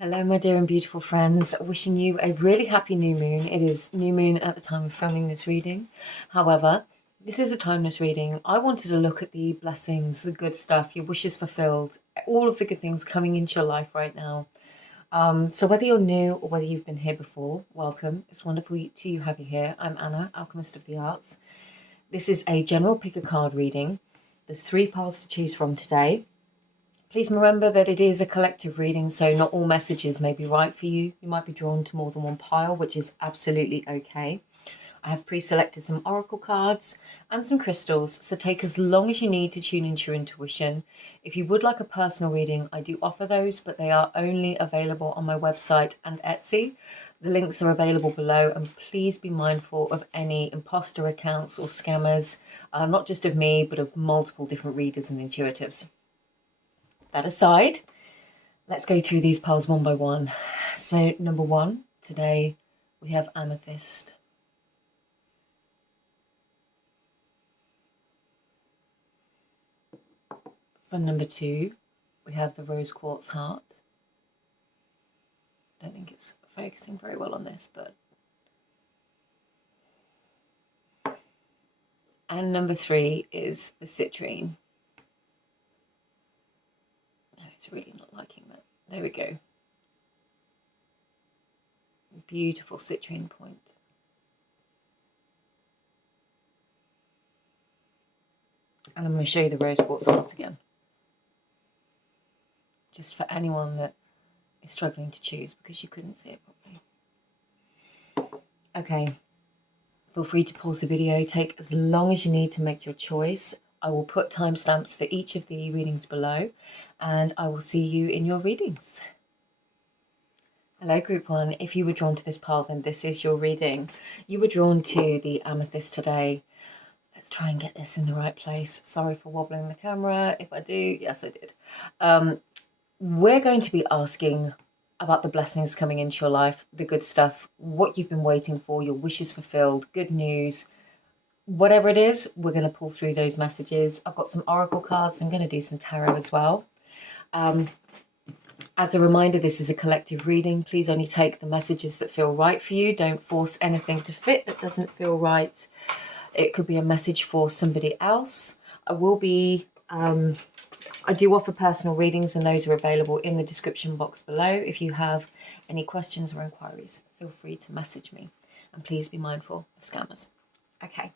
Hello, my dear and beautiful friends. Wishing you a really happy new moon. It is new moon at the time of filming this reading. However, this is a timeless reading. I wanted to look at the blessings, the good stuff, your wishes fulfilled, all of the good things coming into your life right now. So whether you're new or whether you've been here before, welcome. It's wonderful to have you here. I'm Anna, Alchemist of the Arts. This is a general pick a card reading. There's 3 piles to choose from today. Please remember that it is a collective reading, so not all messages may be right for you. You might be drawn to more than one pile, which is absolutely okay. I have pre-selected some oracle cards and some crystals, so take as long as you need to tune into your intuition. If you would like a personal reading, I do offer those, but they are only available on my website and Etsy. The links are available below, and please be mindful of any imposter accounts or scammers, not just of me, but of multiple different readers and intuitives. That aside, let's go through these piles one by one. So number 1, today we have amethyst. For number 2, we have the rose quartz heart. I don't think it's focusing very well on this, but... And number 3 is the citrine. No, it's really not liking that. There we go. Beautiful citrine point. And I'm going to show you the rose quartz heart again, just for anyone that is struggling to choose because you couldn't see it properly. Okay, feel free to pause the video, take as long as you need to make your choice. I will put timestamps for each of the readings below, and I will see you in your readings. Hello, group 1. If you were drawn to this pile, then this is your reading. You were drawn to the amethyst today. Let's try and get this in the right place. Sorry for wobbling the camera. If I do, yes, I did. We're going to be asking about the blessings coming into your life, the good stuff, what you've been waiting for, your wishes fulfilled, good news. Whatever it is, we're going to pull through those messages. I've got some oracle cards. I'm going to do some tarot as well. As a reminder, this is a collective reading. Please only take the messages that feel right for you. Don't force anything to fit that doesn't feel right. It could be a message for somebody else. I do offer personal readings, and those are available in the description box below. If you have any questions or inquiries, feel free to message me. And please be mindful of scammers. Okay.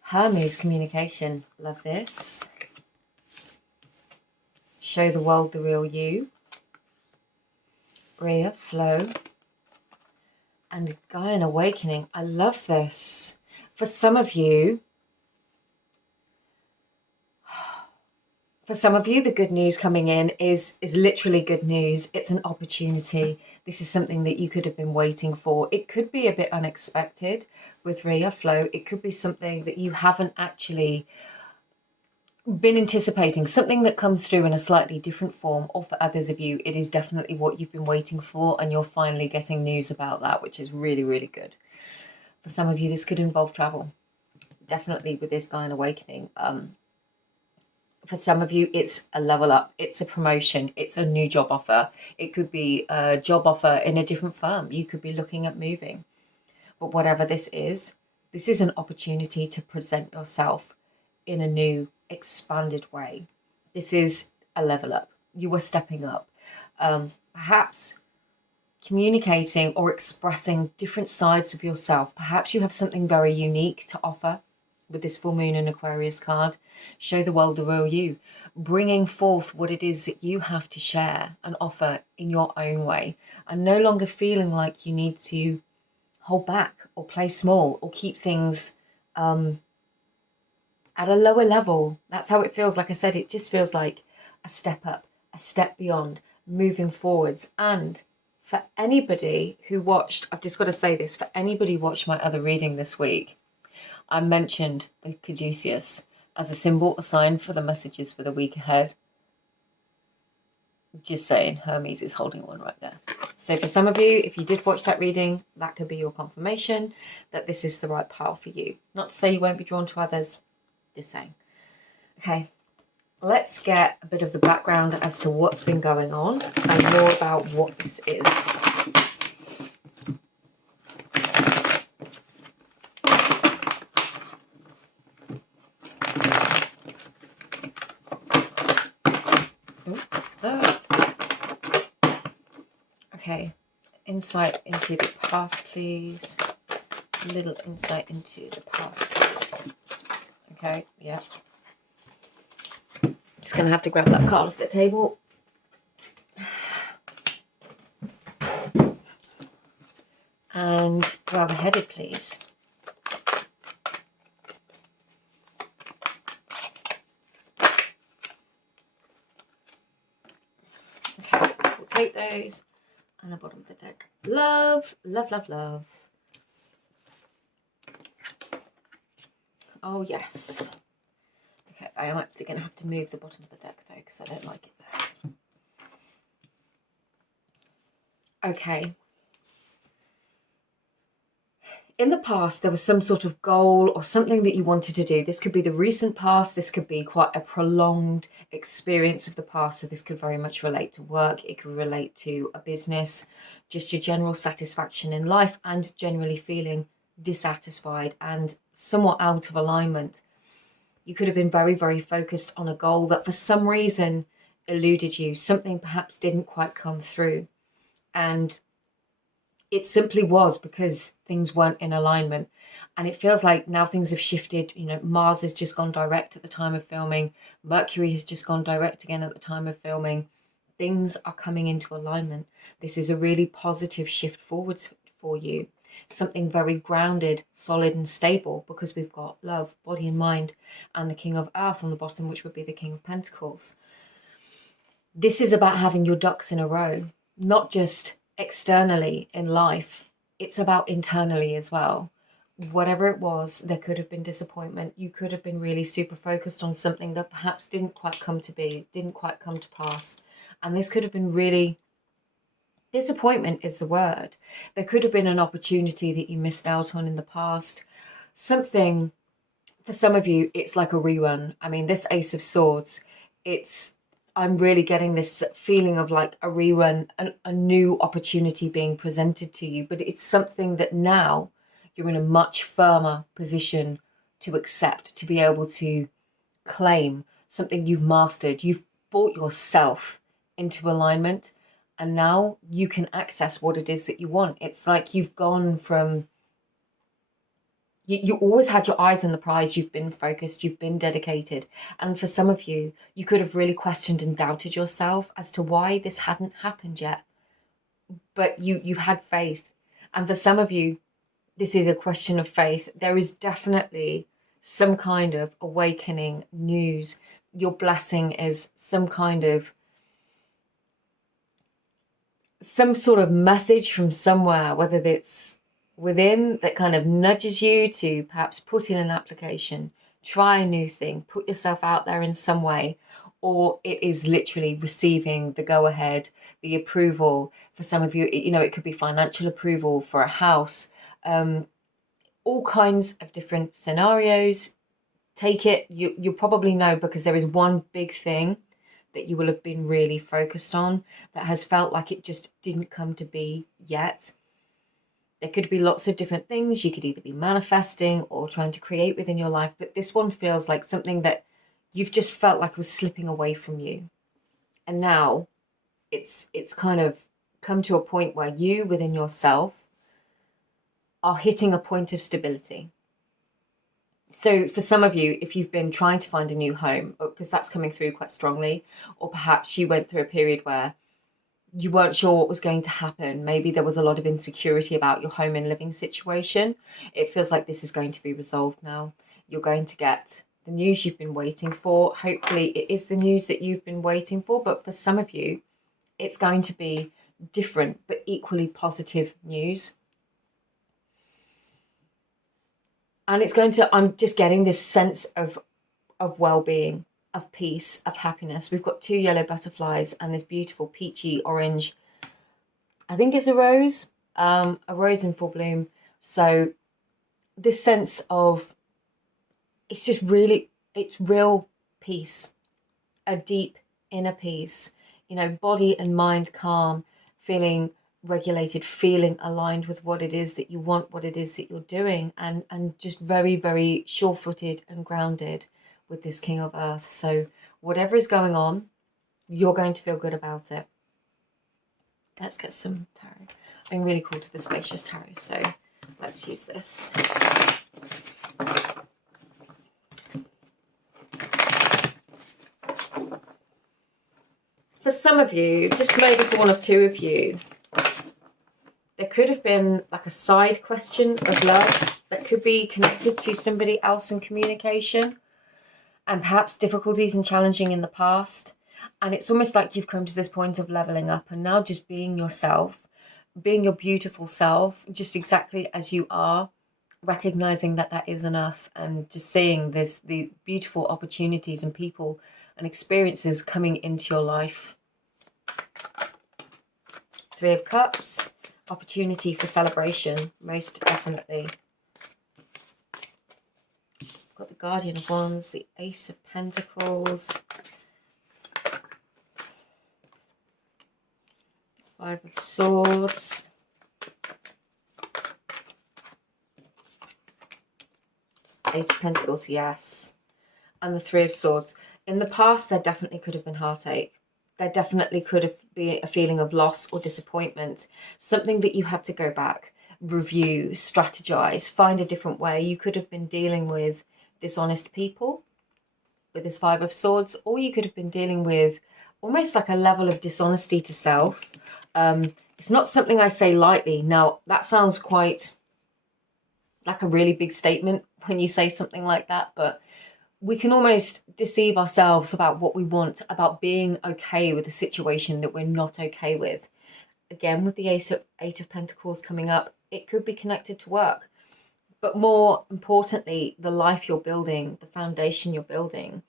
Hermes communication. Love this. Show the world the real you. Rhea, flow. And Gaian awakening. I love this. For some of you, the good news coming in is literally good news. It's an opportunity. This is something that you could have been waiting for. It could be a bit unexpected with Rhea Flow. It could be something that you haven't actually been anticipating, something that comes through in a slightly different form, or for others of you, it is definitely what you've been waiting for, and you're finally getting news about that, which is really, really good. For some of you, this could involve travel. Definitely with this Gaian awakening. For some of you, it's a level up, it's a promotion, it's a new job offer. It could be a job offer in a different firm. You could be looking at moving. But whatever this is an opportunity to present yourself in a new, expanded way. This is a level up. You are stepping up. Perhaps communicating or expressing different sides of yourself. Perhaps you have something very unique to offer with this full moon and Aquarius card. Show the world the real you, bringing forth what it is that you have to share and offer in your own way, and no longer feeling like you need to hold back or play small or keep things at a lower level. That's how it feels. Like I said, it just feels like a step up, a step beyond, moving forwards. And for anybody who watched, I've just got to say this, for anybody who watched my other reading this week, I mentioned the caduceus as a symbol, a sign for the messages for the week ahead. Just saying, Hermes is holding one right there. So for some of you, if you did watch that reading, that could be your confirmation that this is the right pile for you. Not to say you won't be drawn to others, just saying. Okay, let's get a bit of the background as to what's been going on and more about what this is. Okay, insight into the past, please. A little insight into the past, please. Okay, yeah. Just going to have to grab that card off the table. And grab a headed, please. Okay, we'll take those. And the bottom of the deck. Love, love, love, love. Oh, yes. Okay, I am actually going to have to move the bottom of the deck, though, because I don't like it there. Okay. In the past, there was some sort of goal or something that you wanted to do. This could be the recent past. This could be quite a prolonged experience of the past. So this could very much relate to work. It could relate to a business, just your general satisfaction in life and generally feeling dissatisfied and somewhat out of alignment. You could have been very, very focused on a goal that for some reason eluded you. Something perhaps didn't quite come through. And it simply was because things weren't in alignment. And it feels like now things have shifted. You know, Mars has just gone direct at the time of filming. Mercury has just gone direct again at the time of filming. Things are coming into alignment. This is a really positive shift forwards for you. Something very grounded, solid and stable, because we've got love, body and mind, and the King of Earth on the bottom, which would be the King of Pentacles. This is about having your ducks in a row, not just externally in life, it's about internally as well. Whatever it was, there could have been disappointment. You could have been really super focused on something that perhaps didn't quite come to be, didn't quite come to pass. And this could have been really, disappointment is the word. There could have been an opportunity that you missed out on in the past. Something, for some of you, it's like a rerun. I mean, this Ace of Swords, I'm really getting this feeling of like a rerun, a new opportunity being presented to you. But it's something that now you're in a much firmer position to accept, to be able to claim something you've mastered. You've brought yourself into alignment, and now you can access what it is that you want. It's like you've gone from... You always had your eyes on the prize. You've been focused. You've been dedicated. And for some of you, you could have really questioned and doubted yourself as to why this hadn't happened yet. But you had faith. And for some of you, this is a question of faith. There is definitely some kind of awakening news. Your blessing is some sort of message from somewhere, whether it's within that kind of nudges you to perhaps put in an application, try a new thing, put yourself out there in some way, or it is literally receiving the go-ahead, the approval. For some of you, you know, it could be financial approval for a house, all kinds of different scenarios. Take it, you probably know, because there is one big thing that you will have been really focused on that has felt like it just didn't come to be yet. There could be lots of different things. You could either be manifesting or trying to create within your life. But this one feels like something that you've just felt like was slipping away from you. And now it's kind of come to a point where you within yourself are hitting a point of stability. So for some of you, if you've been trying to find a new home, because that's coming through quite strongly, or perhaps you went through a period where you weren't sure what was going to happen. Maybe there was a lot of insecurity about your home and living situation. It feels like this is going to be resolved now. You're going to get the news you've been waiting for. Hopefully it is the news that you've been waiting for, but for some of you, it's going to be different but equally positive news. And it's going to, I'm just getting this sense of well-being, of peace, of happiness. We've got 2 yellow butterflies and this beautiful peachy orange, I think it's a rose in full bloom. So this sense of, it's just really, it's real peace. a deep inner peace, you know, body and mind calm, feeling regulated, feeling aligned with what it is that you want, what it is that you're doing, and just very, very sure-footed and grounded with this King of Earth. So whatever is going on, you're going to feel good about it. Let's get some tarot. I'm really cool to the Spacious Tarot, so let's use this. For some of you, just maybe for one or two of you, there could have been like a side question of love that could be connected to somebody else in communication, and perhaps difficulties and challenging in the past. And it's almost like you've come to this point of leveling up and now just being yourself, being your beautiful self, just exactly as you are, recognizing that that is enough, and just seeing the beautiful opportunities and people and experiences coming into your life. Three of Cups, opportunity for celebration, most definitely. Got the Guardian of Wands, the Ace of Pentacles, Five of Swords, Eight of Pentacles, yes, and the Three of Swords. In the past, there definitely could have been heartache. There definitely could have been a feeling of loss or disappointment, something that you had to go back, review, strategize, find a different way. You could have been dealing with dishonest people with this Five of Swords, or you could have been dealing with almost like a level of dishonesty to self. It's not something I say lightly. Now, that sounds quite like a really big statement when you say something like that, but we can almost deceive ourselves about what we want, about being okay with a situation that we're not okay with. Again, with the Eight of Pentacles coming up, it could be connected to work. But more importantly, the life you're building, the foundation you're building.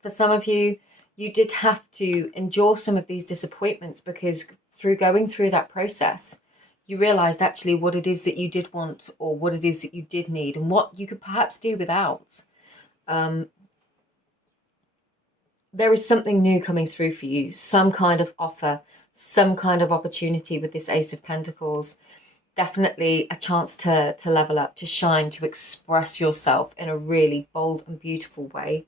For some of you, you did have to endure some of these disappointments, because through going through that process, you realized actually what it is that you did want, or what it is that you did need, and what you could perhaps do without. There is something new coming through for you, some kind of offer, some kind of opportunity with this Ace of Pentacles. Definitely a chance to level up, to shine, to express yourself in a really bold and beautiful way.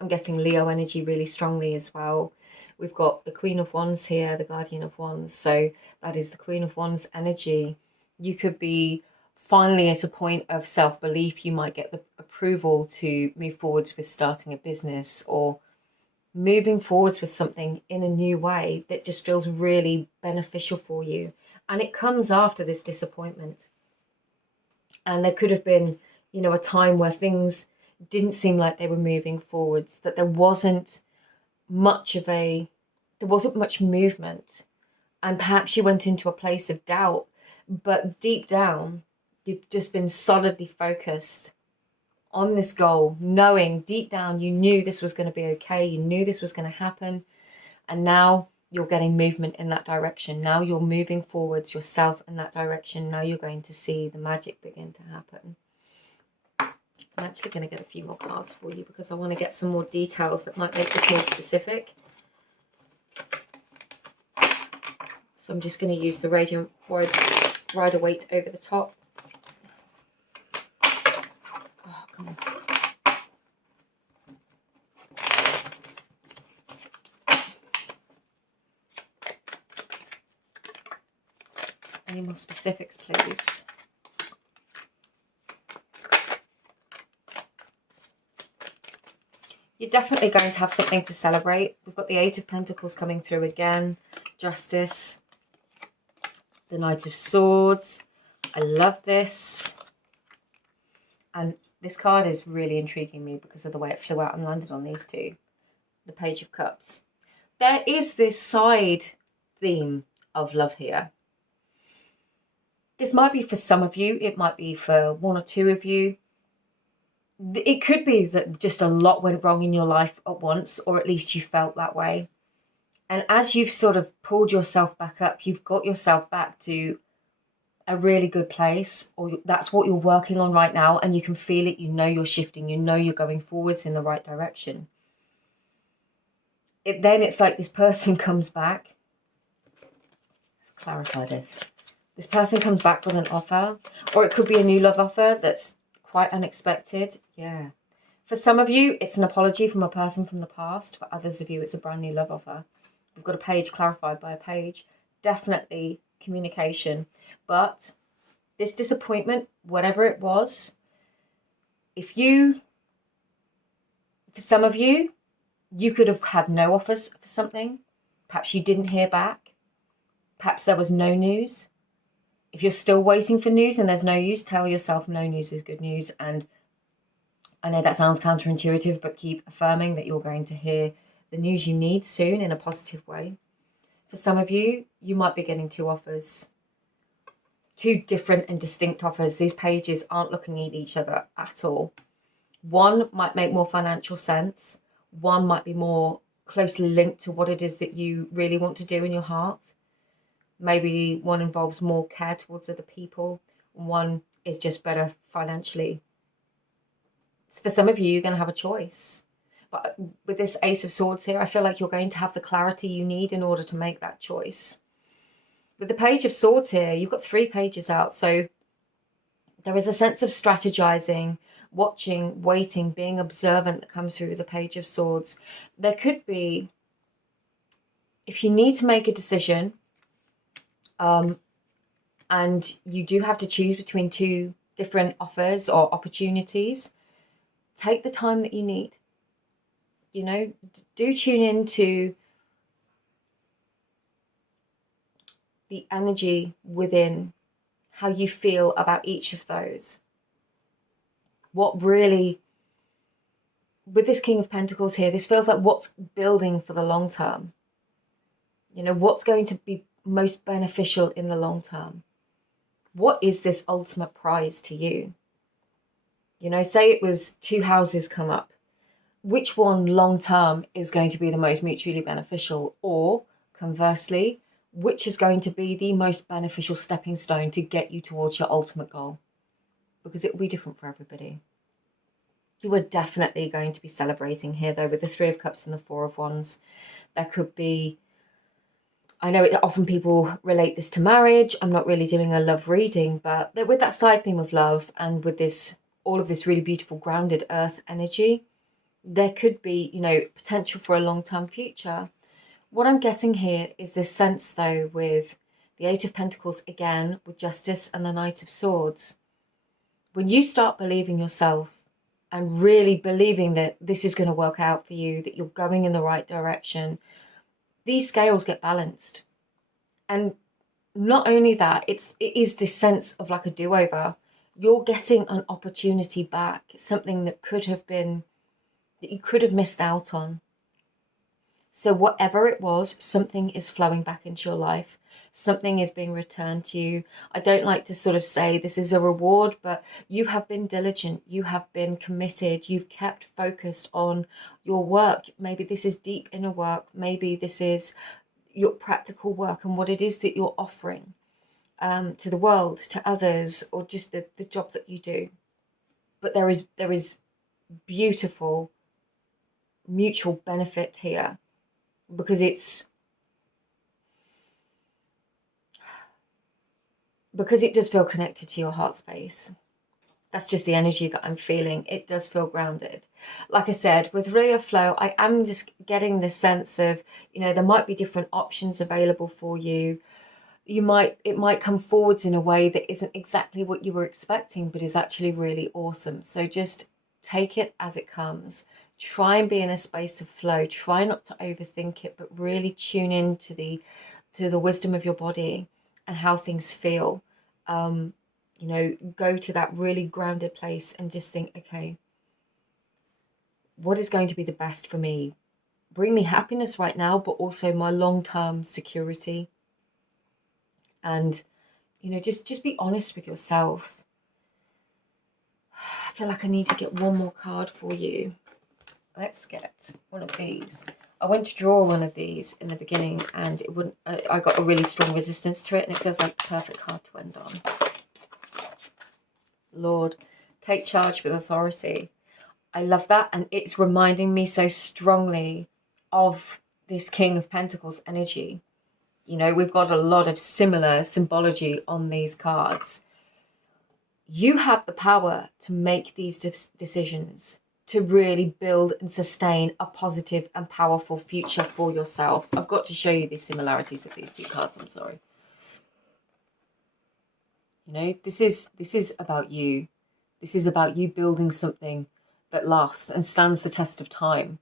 I'm getting Leo energy really strongly as well. We've got the Queen of Wands here, the Guardian of Wands. So that is the Queen of Wands energy. You could be finally at a point of self-belief. You might get the approval to move forwards with starting a business, or moving forwards with something in a new way that just feels really beneficial for you. And it comes after this disappointment. And there could have been, you know, a time where things didn't seem like they were moving forwards, that there wasn't much movement. And perhaps you went into a place of doubt, but deep down, you've just been solidly focused on this goal, knowing deep down you knew this was going to be okay, you knew this was going to happen, and now you're getting movement in that direction. Now you're moving forwards yourself in that direction. Now you're going to see the magic begin to happen. I'm actually going to get a few more cards for you, because I want to get some more details that might make this more specific. So I'm just going to use the Radiant Rider-Waite over the top. Oh, come on. Any more specifics, please? You're definitely going to have something to celebrate. We've got the Eight of Pentacles coming through again. Justice. The Knight of Swords. I love this. And this card is really intriguing me because of the way it flew out and landed on these two. The Page of Cups. There is this side theme of love here. This might be for some of you. It might be for one or two of you. It could be that just a lot went wrong in your life at once, or at least you felt that way. And as you've sort of pulled yourself back up, you've got yourself back to a really good place, or that's what you're working on right now, and you can feel it. You know you're shifting. You know you're going forwards in the right direction. then it's like this person comes back. Let's clarify this. This person comes back with an offer, or it could be a new love offer that's quite unexpected. Yeah. For some of you, it's an apology from a person from the past. For others of you, it's a brand new love offer. We've got a page clarified by a page. Definitely communication. But this disappointment, whatever it was, for some of you, you could have had no offers for something. Perhaps you didn't hear back. Perhaps there was no news. If you're still waiting for news and there's no news, tell yourself no news is good news. And I know that sounds counterintuitive, but keep affirming that you're going to hear the news you need soon in a positive way. For some of you, you might be getting two offers, two different and distinct offers. These pages aren't looking at each other at all. One might make more financial sense. One might be more closely linked to what it is that you really want to do in your heart. Maybe one involves more care towards other people. One is just better financially. For some of you, you're going to have a choice. But with this Ace of Swords here, I feel like you're going to have the clarity you need in order to make that choice. With the Page of Swords here, you've got 3 pages out. So there is a sense of strategizing, watching, waiting, being observant that comes through the Page of Swords. There could be, if you need to make a decision, and you do have to choose between 2 different offers or opportunities, take the time that you need. You know, do tune into the energy within, how you feel about each of those. What really, with this King of Pentacles here, this feels like what's building for the long term. You know, what's going to be most beneficial in the long term? What is this ultimate prize to you? You know, say it was 2 houses come up. Which one long term is going to be the most mutually beneficial? Or conversely, which is going to be the most beneficial stepping stone to get you towards your ultimate goal? Because it will be different for everybody. You are definitely going to be celebrating here, though, with the 3 of Cups and the 4 of Wands. There could be, I know often people relate this to marriage. I'm not really doing a love reading, but with that side theme of love and with this, all of this really beautiful grounded earth energy, there could be, you know, potential for a long-term future. What I'm getting here is this sense, though, with the 8 of Pentacles again, with Justice and the Knight of Swords. When you start believing yourself and really believing that this is going to work out for you, that you're going in the right direction, these scales get balanced. And not only that, it is this sense of like a do-over. You're getting an opportunity back, something that could have been, that you could have missed out on. So whatever it was, something is flowing back into your life. Something is being returned to you. I don't like to sort of say this is a reward, but you have been diligent. You have been committed. You've kept focused on your work. Maybe this is deep inner work. Maybe this is your practical work and what it is that you're offering to the world, to others, or just the job that you do. But there is beautiful mutual benefit here, because it does feel connected to your heart space. That's just the energy that I'm feeling. It does feel grounded. Like I said, with Rio Flow, I am just getting the sense of, you know, there might be different options available for you. It might come forwards in a way that isn't exactly what you were expecting, but is actually really awesome. So just take it as it comes. Try and be in a space of flow. Try not to overthink it, but really tune in to the wisdom of your body and how things feel. You know, go to that really grounded place and just think, okay, what is going to be the best for me? Bring me happiness right now, but also my long-term security. And, you know, just be honest with yourself. I feel like I need to get one more card for you. Let's get one of these. I went to draw one of these in the beginning and it wouldn't. I got a really strong resistance to it, and it feels like the perfect card to end on. Lord, take charge with authority. I love that, and it's reminding me so strongly of this King of Pentacles energy. You know, we've got a lot of similar symbology on these cards. You have the power to make these decisions, to really build and sustain a positive and powerful future for yourself. I've got to show you the similarities of these two cards, I'm sorry. You know, this is about you. This is about you building something that lasts and stands the test of time.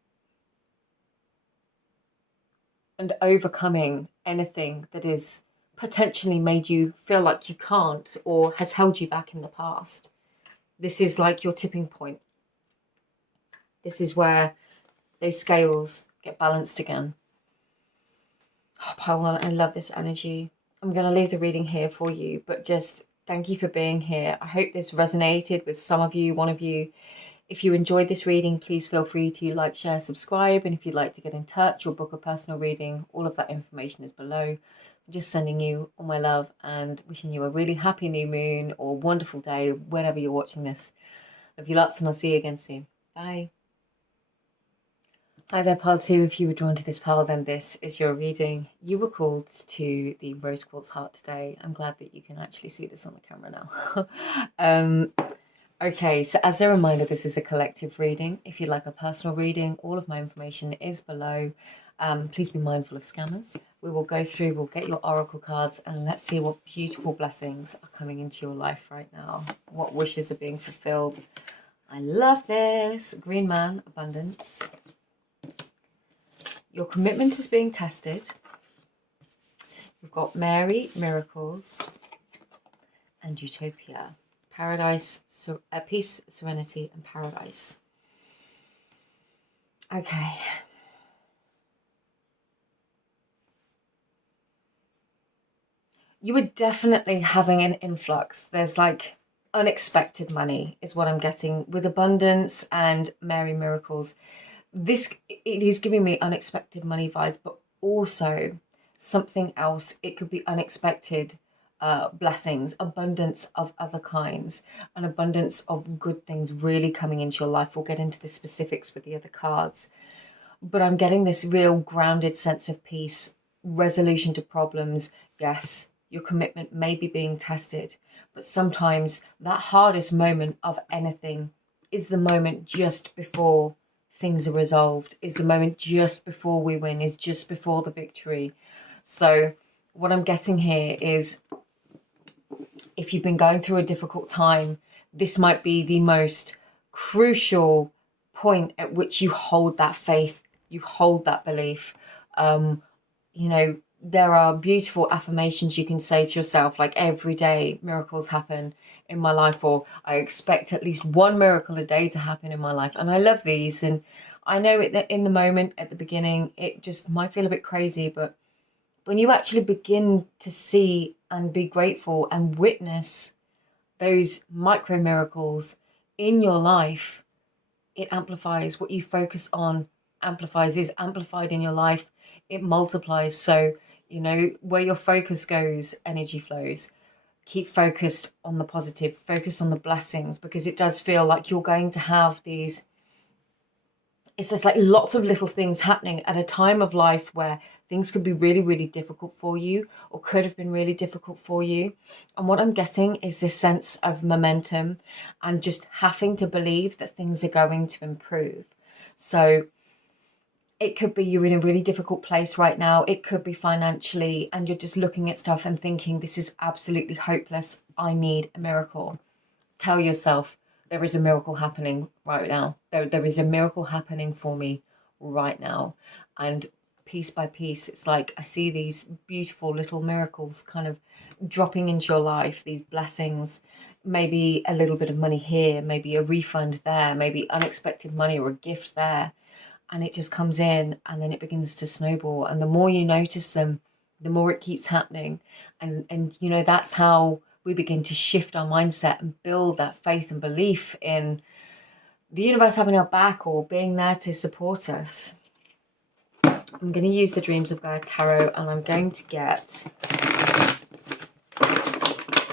And overcoming anything that is potentially made you feel like you can't or has held you back in the past. This is like your tipping point. This is where those scales get balanced again. Oh, Paul, I love this energy. I'm going to leave the reading here for you, but just thank you for being here. I hope this resonated with some of you, one of you. If you enjoyed this reading, please feel free to like, share, subscribe. And if you'd like to get in touch or book a personal reading, all of that information is below. I'm just sending you all my love and wishing you a really happy new moon or wonderful day whenever you're watching this. Love you lots, and I'll see you again soon. Bye. Hi there, pile 2. If you were drawn to this pile, then this is your reading. You were called to the rose quartz heart today. I'm glad that you can actually see this on the camera now. Okay, so as a reminder, this is a collective reading. If you'd like a personal reading, all of my information is below. Please be mindful of scammers. We will go through, we'll get your oracle cards, and let's see what beautiful blessings are coming into your life right now. What wishes are being fulfilled. I love this. Green man, abundance. Your commitment is being tested. We've got Mary, miracles, and utopia. Paradise, peace, serenity, and paradise. Okay. You were definitely having an influx. There's like unexpected money is what I'm getting with abundance and Mary miracles. It is giving me unexpected money vibes, but also something else. It could be unexpected blessings, abundance of other kinds, an abundance of good things really coming into your life. We'll get into the specifics with the other cards, but I'm getting this real grounded sense of peace, resolution to problems. Yes, your commitment may be being tested, but sometimes that hardest moment of anything is the moment just before things are resolved, is the moment just before we win, is just before the victory. So what I'm getting here is, if you've been going through a difficult time, this might be the most crucial point at which you hold that faith, you hold that belief. You know, there are beautiful affirmations you can say to yourself, like every day miracles happen in my life, or I expect at least one miracle a day to happen in my life. And I love these. And I know in the moment at the beginning, it just might feel a bit crazy, but when you actually begin to see and be grateful and witness those micro miracles in your life, it amplifies. What you focus on amplifies, is amplified in your life. It multiplies. So, you know, where your focus goes, energy flows. Keep focused on the positive, focus on the blessings, because it does feel like you're going to have these, it's just like lots of little things happening at a time of life where things could be really, really difficult for you, or could have been really difficult for you. And what I'm getting is this sense of momentum and just having to believe that things are going to improve. So it could be you're in a really difficult place right now. It could be financially, and you're just looking at stuff and thinking, this is absolutely hopeless. I need a miracle. Tell yourself, there is a miracle happening right now. There is a miracle happening for me right now. And piece by piece, it's like I see these beautiful little miracles kind of dropping into your life, these blessings, maybe a little bit of money here, maybe a refund there, maybe unexpected money or a gift there. And it just comes in, and then it begins to snowball. And the more you notice them, the more it keeps happening. And you know, that's how we begin to shift our mindset and build that faith and belief in the universe having our back, or being there to support us. I'm going to use the Dreams of Gaia Tarot, and I'm going to get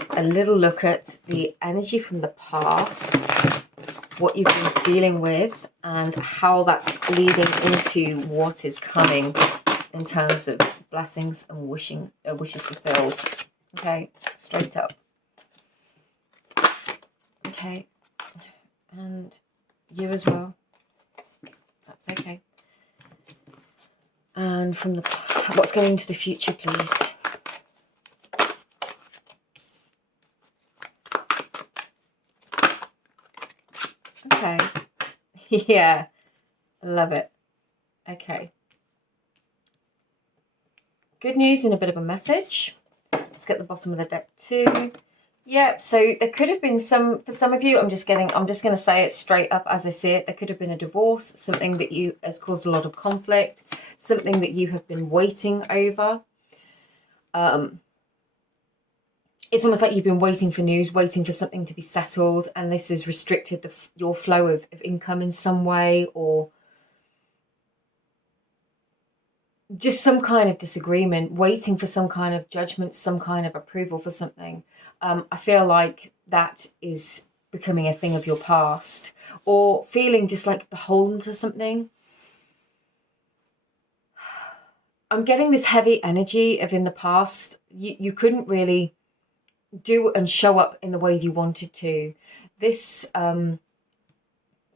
a little look at the energy from the past, what you've been dealing with, and how that's leading into what is coming in terms of blessings and wishes fulfilled. Okay, straight up. Okay, and you as well. That's okay. And from the what's going into the future, please. Okay. Yeah, love it. Okay. Good news and a bit of a message. Let's get the bottom of the deck too. Yep, so there could have been some, for some of you, I'm just going to say it straight up as I see it. There could have been a divorce, something that has caused a lot of conflict, something that you have been waiting over. It's almost like you've been waiting for news, waiting for something to be settled, and this has restricted your flow of income in some way, or just some kind of disagreement, waiting for some kind of judgment, some kind of approval for something. I feel like that is becoming a thing of your past, or feeling just like beholden to something. I'm getting this heavy energy of in the past, you couldn't really do and show up in the way you wanted to. This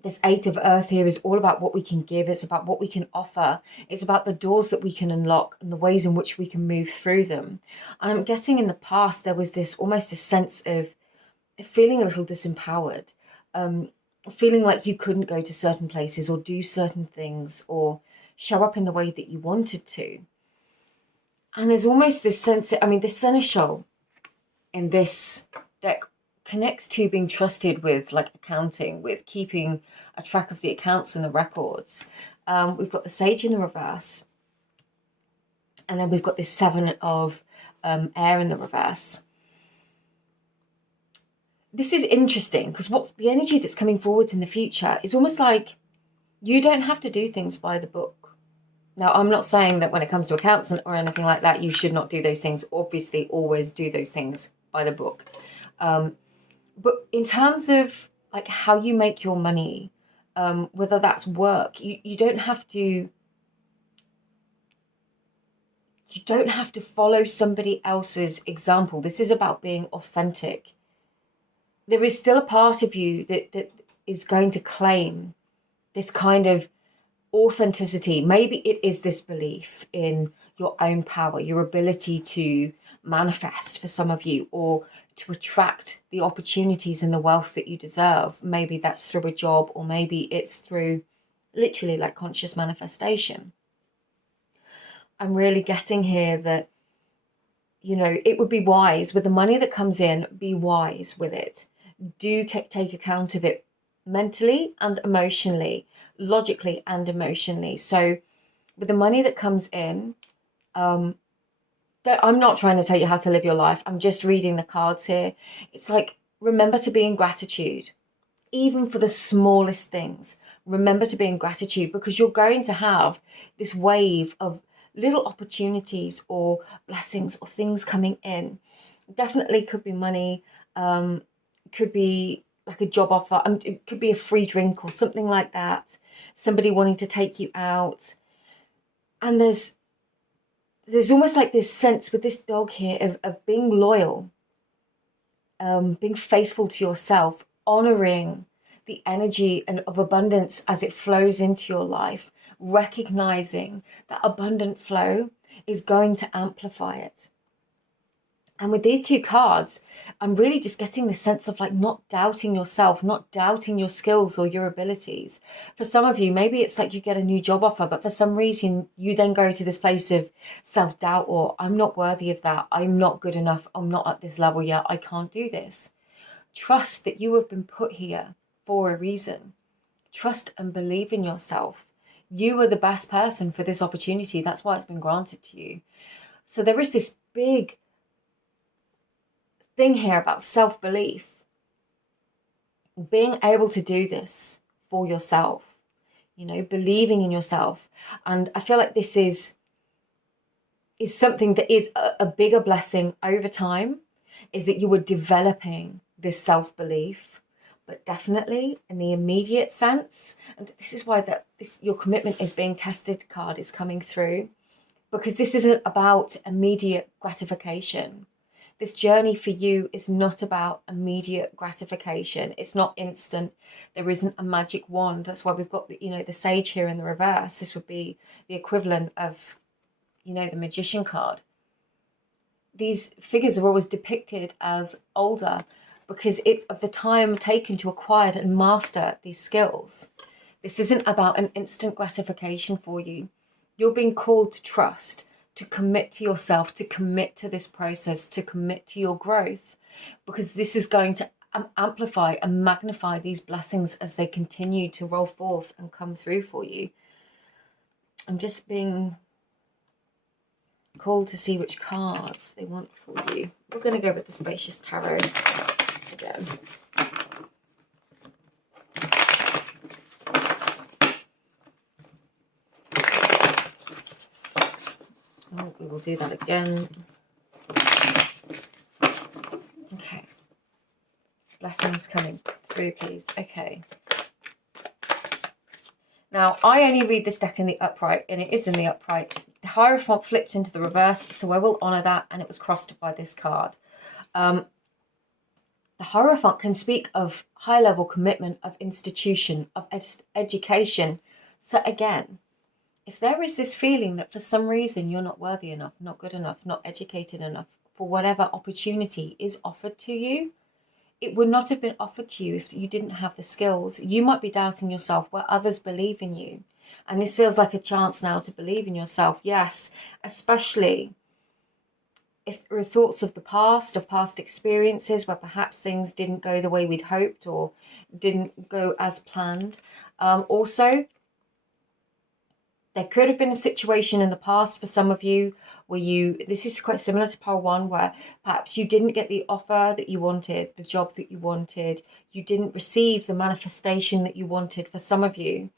this Eight of Earth here is all about what we can give. It's about what we can offer. It's about the doors that we can unlock and the ways in which we can move through them. And I'm getting in the past, there was this almost a sense of feeling a little disempowered, feeling like you couldn't go to certain places or do certain things or show up in the way that you wanted to. And there's almost this sense, the seneschal in this deck connects to being trusted with like accounting, with keeping a track of the accounts and the records. We've got the Sage in the reverse, and then we've got this Seven of Air in the reverse. This is interesting because what the energy that's coming forwards in the future is almost like you don't have to do things by the book. Now, I'm not saying that when it comes to accounts or anything like that, you should not do those things. Obviously, always do those things by the book. But in terms of like how you make your money, whether that's work, you don't have to follow somebody else's example. This is about being authentic. There is still a part of you that is going to claim this kind of authenticity. Maybe it is this belief in your own power, your ability to manifest for some of you, or to attract the opportunities and the wealth that you deserve. Maybe that's through a job, or maybe it's through literally like conscious manifestation. I'm really getting here that, it would be wise with the money that comes in, be wise with it. Do take account of it mentally and emotionally, logically and emotionally. So with the money that comes in, I'm not trying to tell you how to live your life. I'm just reading the cards here. It's like, remember to be in gratitude, even for the smallest things. Remember to be in gratitude, because you're going to have this wave of little opportunities or blessings or things coming in. Definitely could be money, could be like a job offer, it could be a free drink or something like that. Somebody wanting to take you out. And there's almost like this sense with this dog here of being loyal, being faithful to yourself, honoring the energy of abundance as it flows into your life, recognizing that abundant flow is going to amplify it. And with these two cards, I'm really just getting the sense of like not doubting yourself, not doubting your skills or your abilities. For some of you, maybe it's like you get a new job offer, but for some reason you then go to this place of self-doubt, or I'm not worthy of that. I'm not good enough. I'm not at this level yet. I can't do this. Trust that you have been put here for a reason. Trust and believe in yourself. You are the best person for this opportunity. That's why it's been granted to you. So there is this big thing here about self-belief, being able to do this for yourself, believing in yourself. And I feel like this is something that is a bigger blessing over time, is that you are developing this self-belief. But definitely in the immediate sense, and this is why your commitment is being tested card is coming through. because this isn't about immediate gratification. This journey for you is not about immediate gratification. It's not instant. There isn't a magic wand. That's why we've got the, the sage here in the reverse. This would be the equivalent of, the magician card. These figures are always depicted as older because it's of the time taken to acquire and master these skills. This isn't about an instant gratification for you. You're being called to trust, to commit to yourself, to commit to this process, to commit to your growth, because this is going to amplify and magnify these blessings as they continue to roll forth and come through for you. I'm just being called to see which cards they want for you. We're going to go with the Spacious Tarot again. Oh, we will do that again. Okay. Blessings coming through, please. Okay. Now, I only read this deck in the upright, and it is in the upright. The Hierophant flipped into the reverse, so I will honour that, and it was crossed by this card. The Hierophant can speak of high-level commitment, of institution, of education. So again, if there is this feeling that for some reason you're not worthy enough, not good enough, not educated enough for whatever opportunity is offered to you, it would not have been offered to you if you didn't have the skills. You might be doubting yourself where others believe in you. And this feels like a chance now to believe in yourself. Yes, especially if there are thoughts of the past, of past experiences where perhaps things didn't go the way we'd hoped or didn't go as planned. Also, there could have been a situation in the past for some of you where this is quite similar to pile one, where perhaps you didn't get the offer that you wanted, the job that you wanted, you didn't receive the manifestation that you wanted for some of you.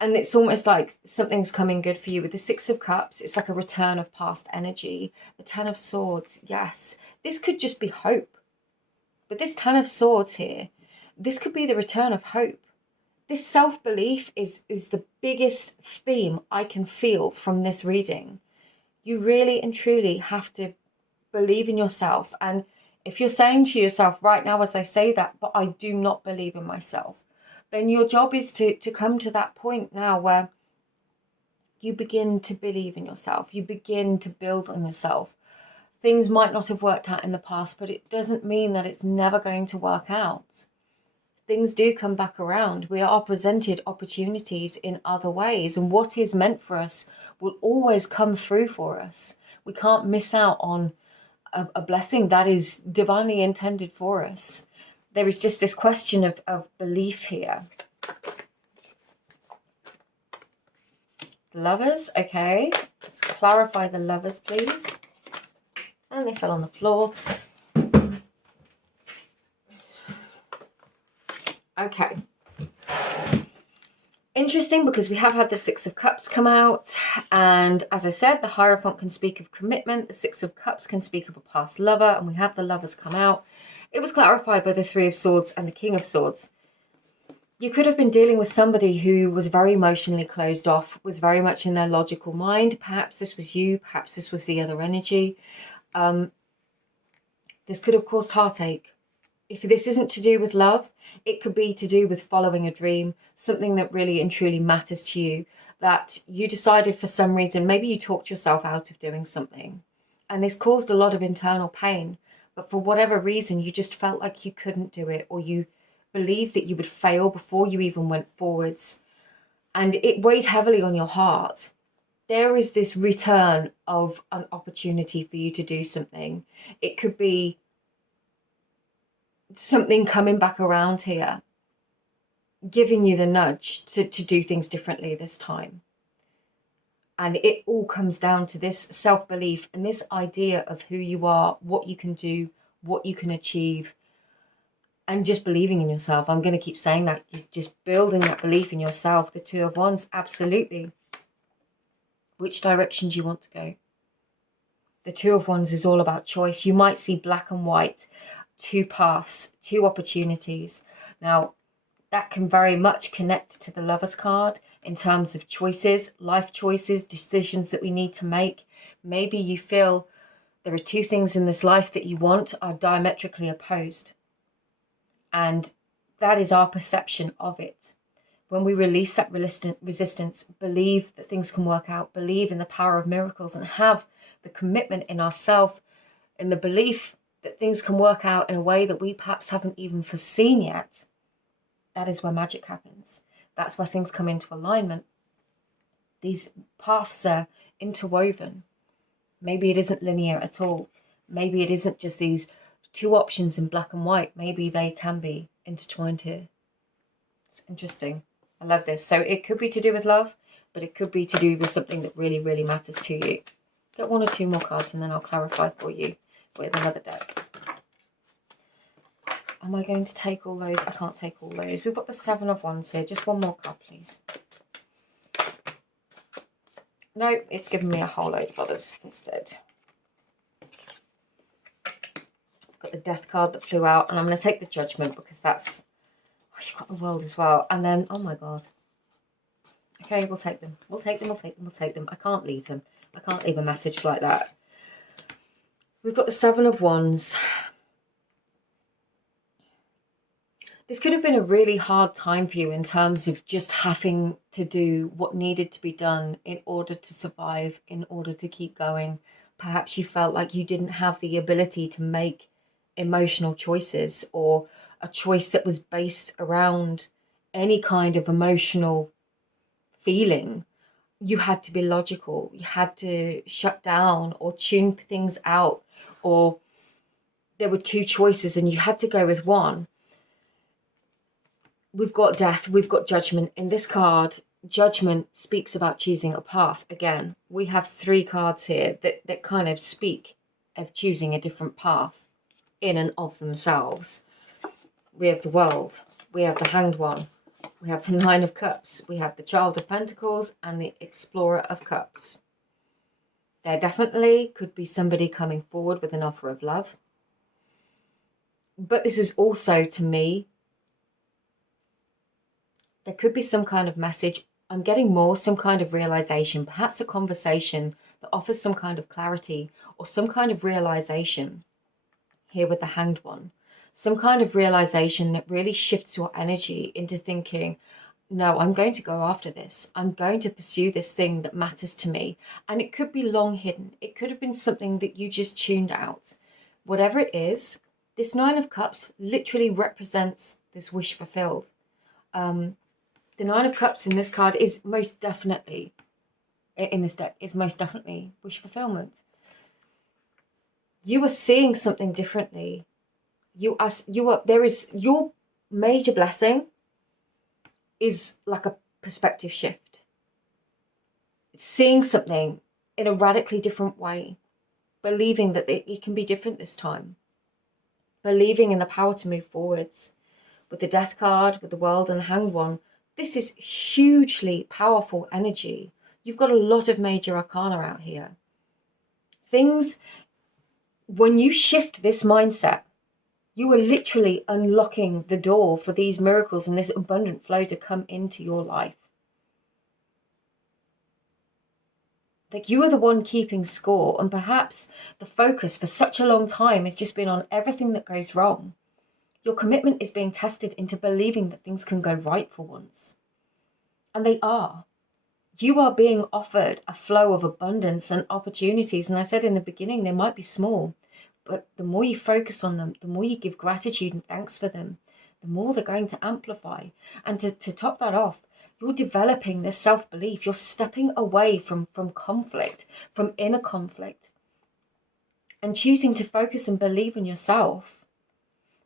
And it's almost like something's coming good for you. With the Six of Cups, it's like a return of past energy. The Ten of Swords, yes. This could just be hope. But this Ten of Swords here, this could be the return of hope. This self-belief is the biggest theme I can feel from this reading. You really and truly have to believe in yourself. And if you're saying to yourself right now as I say that, but I do not believe in myself, then your job is to come to that point now where you begin to believe in yourself. You begin to build on yourself. Things might not have worked out in the past, but it doesn't mean that it's never going to work out. Things do come back around. We are presented opportunities in other ways, and what is meant for us will always come through for us. We can't miss out on a blessing that is divinely intended for us. There is just this question of belief here. Lovers, okay. Let's clarify the Lovers, please. And they fell on the floor. Okay. Interesting, because we have had the Six of Cups come out, and as I said, the Hierophant can speak of commitment, the Six of Cups can speak of a past lover, and we have the Lovers come out. It was clarified by the Three of Swords and the King of Swords. You could have been dealing with somebody who was very emotionally closed off, was very much in their logical mind. Perhaps this was you, perhaps this was the other energy. This could have caused heartache. If this isn't to do with love, it could be to do with following a dream, something that really and truly matters to you, that you decided for some reason, maybe you talked yourself out of doing something, and this caused a lot of internal pain, but for whatever reason, you just felt like you couldn't do it, or you believed that you would fail before you even went forwards, and it weighed heavily on your heart. There is this return of an opportunity for you to do something. It could be something coming back around here, giving you the nudge to do things differently this time. And it all comes down to this self-belief and this idea of who you are, what you can do, what you can achieve, and just believing in yourself. I'm going to keep saying that. You're just building that belief in yourself. The Two of Wands, absolutely. Which direction do you want to go? The Two of Wands is all about choice. You might see black and white, two paths, two opportunities. Now, that can very much connect to the Lovers card in terms of choices, life choices, decisions that we need to make. Maybe you feel there are two things in this life that you want are diametrically opposed. And that is our perception of it. When we release that resistance, believe that things can work out, believe in the power of miracles, and have the commitment in ourselves, in the belief that things can work out in a way that we perhaps haven't even foreseen yet, that is where magic happens. That's where things come into alignment. These paths are interwoven. Maybe it isn't linear at all. Maybe it isn't just these two options in black and white. Maybe they can be intertwined here. It's interesting. I love this. So it could be to do with love, but it could be to do with something that really, really matters to you. Get one or two more cards and then I'll clarify for you with another deck. Am I going to take all those? I can't take all those. We've got the 7 of Wands here. Just one more card, please. No, it's given me a whole load of others instead. I've got the Death card that flew out, and I'm going to take the Judgment because that's... Oh, you've got the World as well. And then, oh my God. Okay, we'll take them. We'll take them, we'll take them, we'll take them. I can't leave them. I can't leave a message like that. We've got the 7 of Wands. This could have been a really hard time for you in terms of just having to do what needed to be done in order to survive, in order to keep going. Perhaps you felt like you didn't have the ability to make emotional choices, or a choice that was based around any kind of emotional feeling. You had to be logical. You had to shut down or tune things out, or there were two choices and you had to go with one. We've got Death, we've got Judgment. In this card, Judgment speaks about choosing a path. Again, we have 3 cards here that kind of speak of choosing a different path in and of themselves. We have the World, we have the Hanged One, we have the 9 of Cups, we have the Child of Pentacles and the Explorer of Cups. There definitely could be somebody coming forward with an offer of love. But this is also, to me, there could be some kind of message. I'm getting more, some kind of realization, perhaps a conversation that offers some kind of clarity or some kind of realization here with the Hanged One. Some kind of realization that really shifts your energy into thinking, no, I'm going to go after this. I'm going to pursue this thing that matters to me. And it could be long hidden. It could have been something that you just tuned out. Whatever it is, this 9 of Cups literally represents this wish fulfilled. The 9 of Cups in this card is most definitely, in this deck, is most definitely wish fulfillment. You are seeing something differently. There is, your major blessing is like a perspective shift. It's seeing something in a radically different way. Believing that it can be different this time. Believing in the power to move forwards. With the Death card, with the World and the Hanged One, this is hugely powerful energy. You've got a lot of major arcana out here. Things, when you shift this mindset, you are literally unlocking the door for these miracles and this abundant flow to come into your life. Like, you are the one keeping score, and perhaps the focus for such a long time has just been on everything that goes wrong. Your commitment is being tested into believing that things can go right for once. And they are. You are being offered a flow of abundance and opportunities. And I said in the beginning, they might be small, but the more you focus on them, the more you give gratitude and thanks for them, the more they're going to amplify. And to top that off, you're developing this self-belief. You're stepping away from conflict, from inner conflict, and choosing to focus and believe in yourself,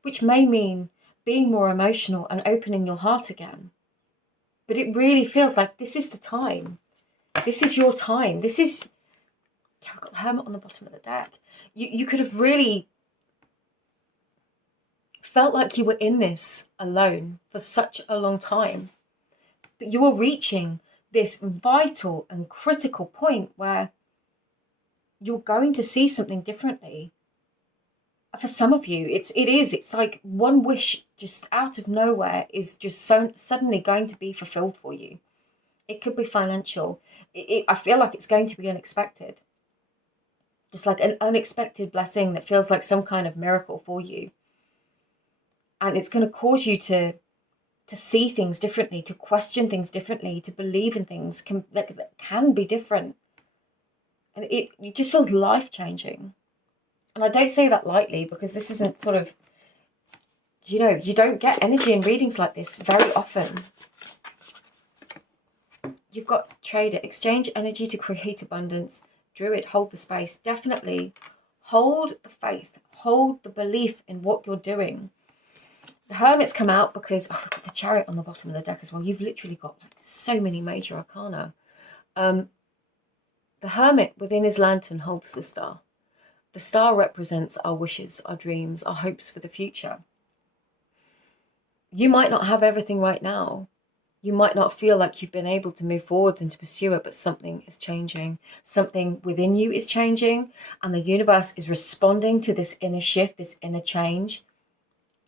which may mean being more emotional and opening your heart again. But it really feels like this is the time. This is your time. This is... Yeah, I've got the Hermit on the bottom of the deck. You could have really felt like you were in this alone for such a long time. But you are reaching this vital and critical point where you're going to see something differently. for some of you, it's like one wish just out of nowhere is just so suddenly going to be fulfilled for you. It could be financial. I feel like it's going to be unexpected. Just like an unexpected blessing that feels like some kind of miracle for you. And it's going to cause you to see things differently, to question things differently, to believe in things that can be different. And it just feels life-changing. And I don't say that lightly, because this isn't sort of, you know, you don't get energy in readings like this very often. You've got trader, exchange energy to create abundance. Druid, hold the space. Definitely hold the faith, hold the belief in what you're doing. The Hermit's come out because, we've got the Chariot on the bottom of the deck as well. You've literally got like so many major arcana. The Hermit within his lantern holds the star. The star represents our wishes, our dreams, our hopes for the future. You might not have everything right now. You might not feel like you've been able to move forward and to pursue it, but something is changing. Something within you is changing, and the universe is responding to this inner shift, this inner change,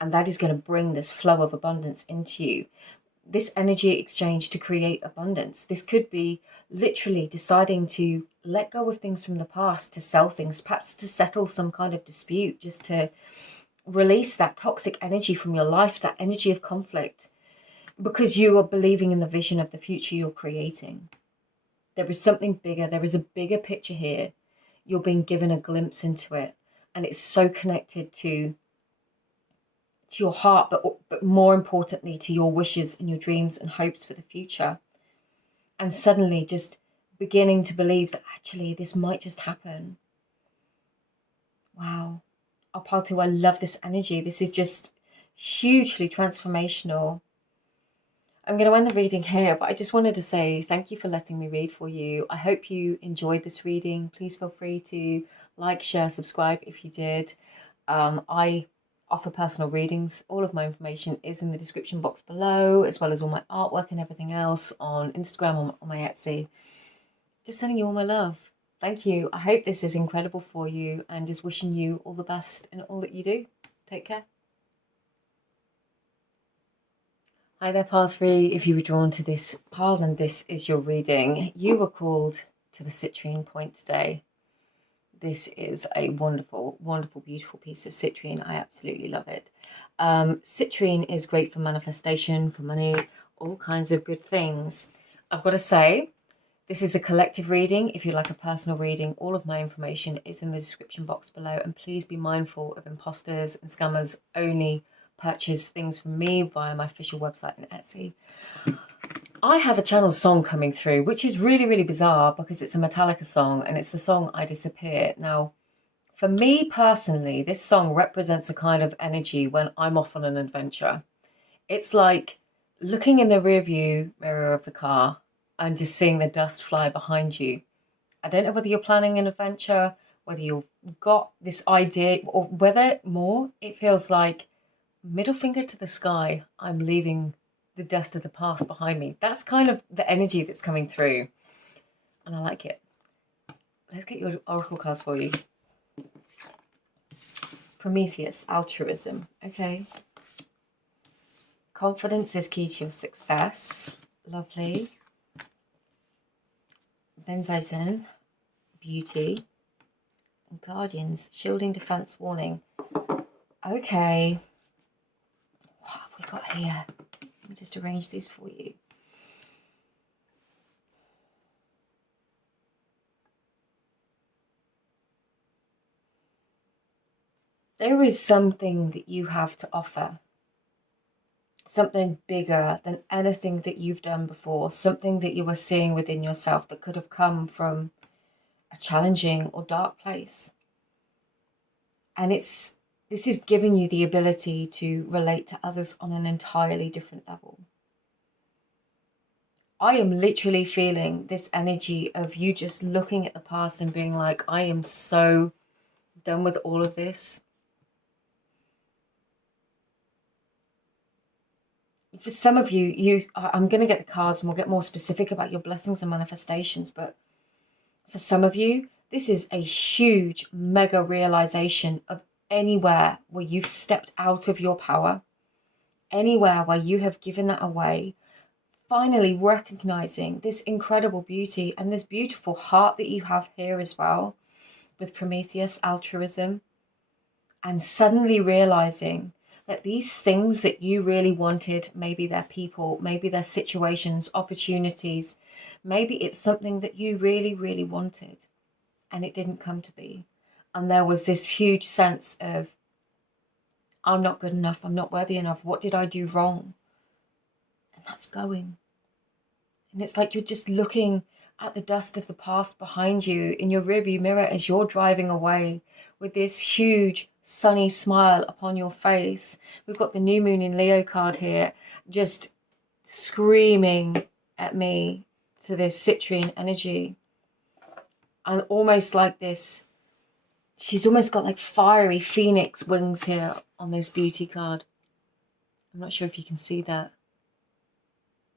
and that is going to bring this flow of abundance into you. This energy exchange to create abundance. This could be literally deciding to let go of things from the past, to sell things, perhaps to settle some kind of dispute, just to release that toxic energy from your life, that energy of conflict, because you are believing in the vision of the future you're creating. There is something bigger. There is a bigger picture here. You're being given a glimpse into it, and it's so connected to your heart, but more importantly to your wishes and your dreams and hopes for the future. And suddenly just beginning to believe that actually this might just happen. Wow. Apaltu, I love this energy. This is just hugely transformational. I'm going to end the reading here, but I just wanted to say thank you for letting me read for you. I hope you enjoyed this reading. Please feel free to like, share, subscribe if you did. I offer personal readings. All of my information is in the description box below, as well as all my artwork and everything else on Instagram, on my Etsy. Just sending you all my love. Thank you. I hope this is incredible for you, and just wishing you all the best in all that you do. Take care. Hi there, pile 3. If you were drawn to this pile, then this is your reading. You were called to the citrine point today. This is a wonderful, wonderful, beautiful piece of citrine. I absolutely love it. Citrine is great for manifestation, for money, all kinds of good things. I've got to say, this is a collective reading. If you'd like a personal reading, all of my information is in the description box below. And please be mindful of imposters and scammers. Only purchase things from me via my official website and Etsy. I have a channel song coming through, which is really, really bizarre because it's a Metallica song and it's the song I Disappear. Now, for me personally, this song represents a kind of energy when I'm off on an adventure. It's like looking in the rearview mirror of the car and just seeing the dust fly behind you. I don't know whether you're planning an adventure, whether you've got this idea, or whether more it feels like middle finger to the sky, I'm leaving the dust of the past behind me. That's kind of the energy that's coming through, and I like it. Let's get your oracle cards for you. Prometheus, altruism. Okay. Confidence is key to your success. Lovely. Benzaisen, beauty. And Guardians, shielding, defense, warning. Okay. What have we got here? Let me just arrange these for you. There is something that you have to offer. Something bigger than anything that you've done before. Something that you are seeing within yourself that could have come from a challenging or dark place. And this is giving you the ability to relate to others on an entirely different level. I am literally feeling this energy of you just looking at the past and being like, I am so done with all of this. For some of you, I'm going to get the cards and we'll get more specific about your blessings and manifestations. But for some of you, this is a huge, mega realization of anywhere where you've stepped out of your power, anywhere where you have given that away, finally recognizing this incredible beauty and this beautiful heart that you have here as well with Prometheus altruism, and suddenly realizing that these things that you really wanted, maybe they're people, maybe they're situations, opportunities, maybe it's something that you really, really wanted and it didn't come to be. And there was this huge sense of, I'm not good enough, I'm not worthy enough, what did I do wrong? And that's going. And it's like you're just looking at the dust of the past behind you in your rearview mirror as you're driving away with this huge sunny smile upon your face. We've got the new moon in Leo card here, just screaming at me to this citrine energy. And almost like this, she's almost got like fiery phoenix wings here on this beauty card. I'm not sure if you can see that.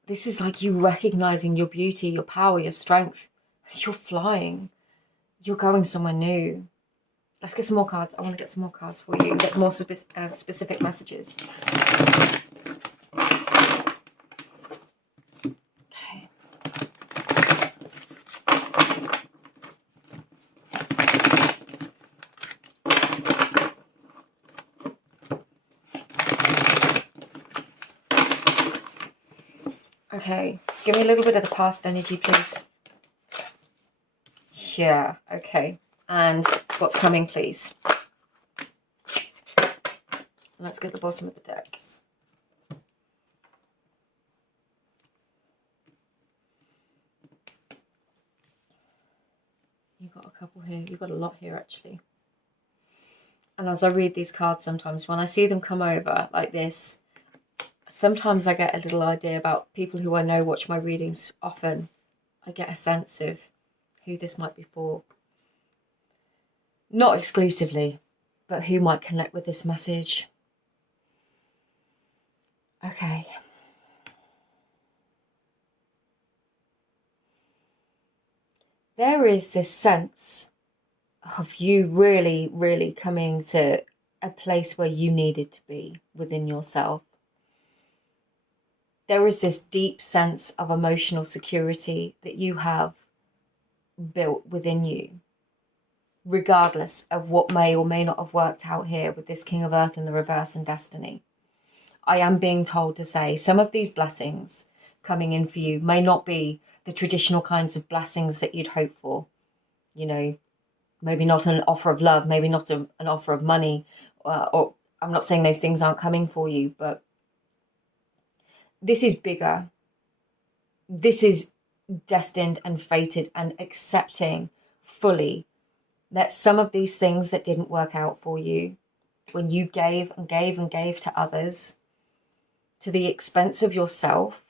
This is like you recognizing your beauty, your power, your strength. You're flying. You're going somewhere new. Let's get some more cards. I want to get some more cards for you and get some more specific messages. Okay. Okay, give me a little bit of the past energy, please. Yeah, okay. And what's coming, please? Let's get the bottom of the deck. You've got a couple here. You've got a lot here, actually. And as I read these cards sometimes, when I see them come over like this, sometimes I get a little idea about people who I know watch my readings often. I get a sense of who this might be for. Not exclusively, but who might connect with this message. Okay. There is this sense of you really, really coming to a place where you needed to be within yourself. There is this deep sense of emotional security that you have built within you, regardless of what may or may not have worked out here with this King of Earth in the reverse and destiny. I am being told to say some of these blessings coming in for you may not be the traditional kinds of blessings that you'd hope for. You know, maybe not an offer of love, maybe not an offer of money, or I'm not saying those things aren't coming for you, but this is bigger. This is destined and fated, and accepting fully that some of these things that didn't work out for you, when you gave and gave and gave to others to the expense of yourself,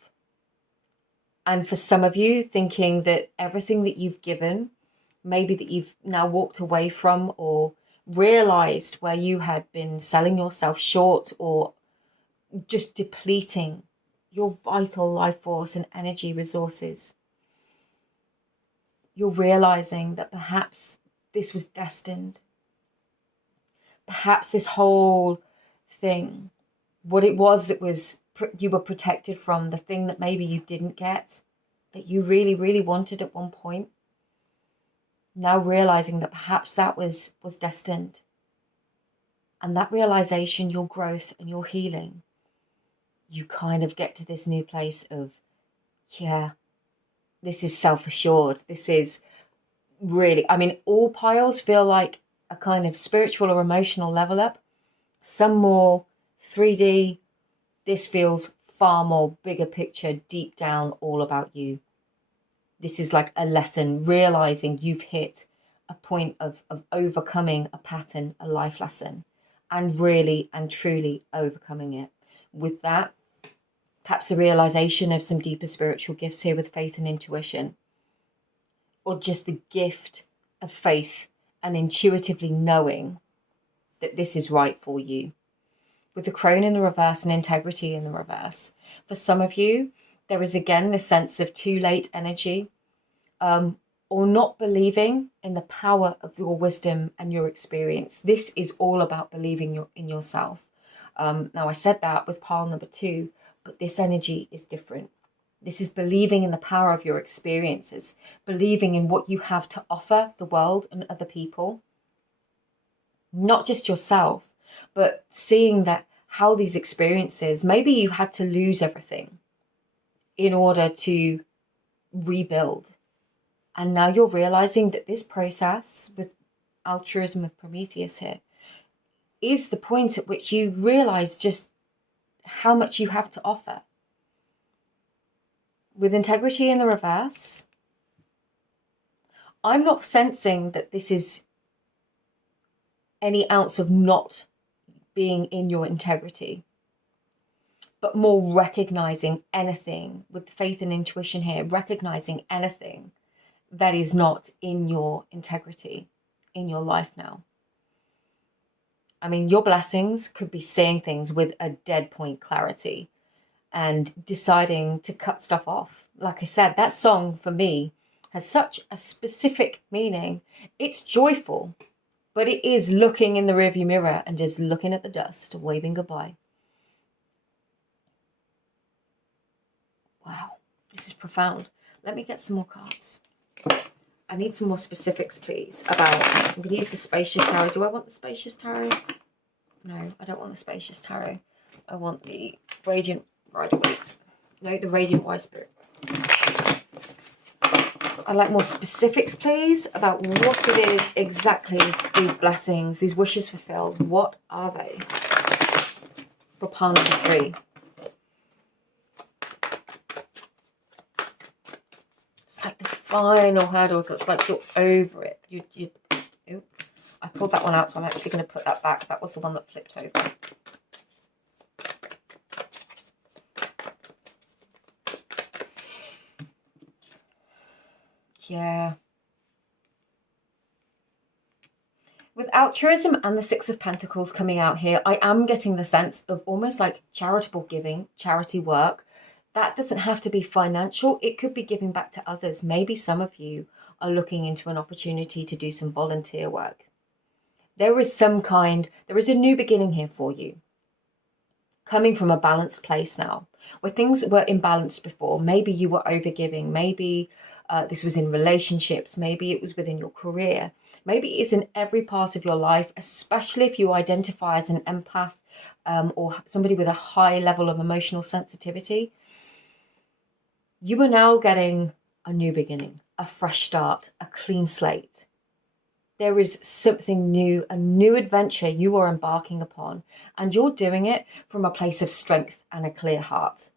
and for some of you thinking that everything that you've given, maybe that you've now walked away from or realized where you had been selling yourself short or just depleting your vital life force and energy resources. You're realizing that perhaps this was destined. Perhaps this whole thing, what it was that was you were protected from, the thing that maybe you didn't get, that you really, really wanted at one point. Now realizing that perhaps that was destined. And that realization, your growth and your healing, you kind of get to this new place of, yeah, this is self-assured. This is really, I mean, all piles feel like a kind of spiritual or emotional level up. Some more 3D. This feels far more bigger picture, deep down, all about you. This is like a lesson, realizing you've hit a point of overcoming a pattern, a life lesson, and really and truly overcoming it. With that, perhaps the realization of some deeper spiritual gifts here with faith and intuition, or just the gift of faith and intuitively knowing that this is right for you. With the crone in the reverse and integrity in the reverse, for some of you, there is again this sense of too late energy. or not believing in the power of your wisdom and your experience. This is all about believing in yourself. Now, I said that with pile number 2, but this energy is different. This is believing in the power of your experiences, believing in what you have to offer the world and other people, not just yourself, but seeing that how these experiences, maybe you had to lose everything in order to rebuild. And now you're realizing that this process with altruism with Prometheus here is the point at which you realize just how much you have to offer. With integrity in the reverse, I'm not sensing that this is any ounce of not being in your integrity, but more recognizing anything with faith and intuition here, recognizing anything that is not in your integrity in your life now. I mean, your blessings could be seeing things with a dead point clarity and deciding to cut stuff off. Like I said, that song for me has such a specific meaning. It's joyful, but it is looking in the rearview mirror and just looking at the dust, waving goodbye. Wow, this is profound. Let me get some more cards. I need some more specifics, please, about... I'm going to use the Spacious Tarot. Do I want the Spacious Tarot? No, I don't want the Spacious Tarot. I want the Radiant Rider-Waite. No, the Radiant Wise Spirit. I'd like more specifics, please, about what it is exactly, these blessings, these wishes fulfilled. What are they? For pile number 3. It's like the final hurdles. It's like you're over it. Oh, I pulled that one out, so I'm actually going to put that back. That was the one that flipped over. Yeah. With altruism and the Six of Pentacles coming out here, I am getting the sense of almost like charitable giving, charity work. That doesn't have to be financial. It could be giving back to others. Maybe some of you are looking into an opportunity to do some volunteer work. There is a new beginning here for you. Coming from a balanced place now, where things were imbalanced before. Maybe you were overgiving. Maybe this was in relationships. Maybe it was within your career. Maybe it's in every part of your life, especially if you identify as an empath or somebody with a high level of emotional sensitivity. You are now getting a new beginning, a fresh start, a clean slate. There is something new, a new adventure you are embarking upon, and you're doing it from a place of strength and a clear heart.